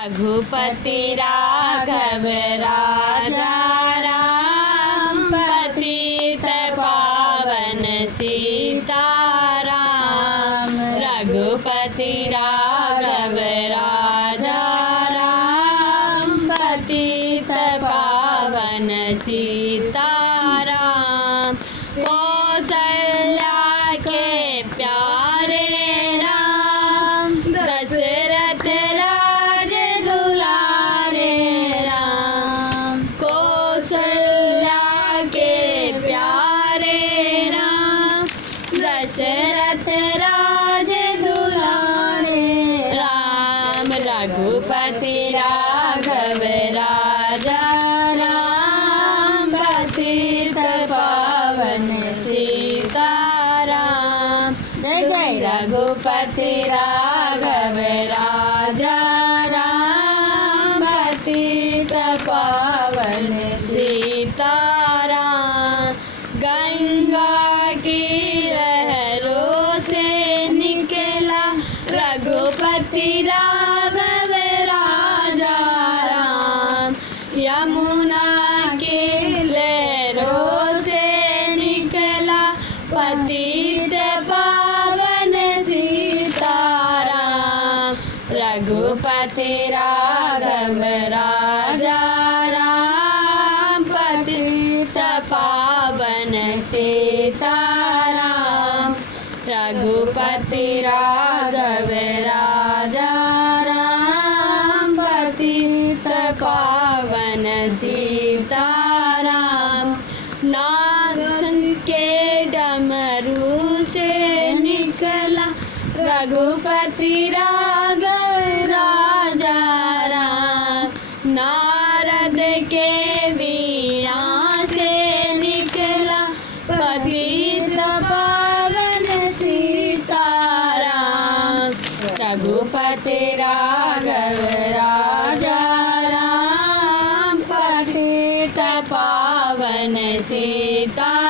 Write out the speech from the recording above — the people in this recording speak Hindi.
रघुपति राघव राजा राम, पतित पावन सीताराम। रघुपति राघव राजा राम, पतित पावन सीताराम। कौसल्या के प्यारे राम, दशरथ राज दुलारे राम। कौसल्या के प्यारे राम, दशरथ राज दुलारे राम। रघुपति राघव राजा राम, पतित पावन सीताराम। जय जय रघुपति राघव राजा राम, पतित पावन सीताराम। गंगा की लहरों से निकला रघुपति राघव राजा राम। यमुना की लहरों से निकला पतित पावन सीताराम। रघुपति राघव राजा राम, पतित पावन सीताराम। रघुपति राघव राजा राम, पतित पावन सीताराम। नाथन के डमरू से निकला रघुपति राघव राजा राम। नारद के वीणा से निकला पतित पावन सीताराम। रघुपति राघव राजा राम, पतित पावन सीताराम।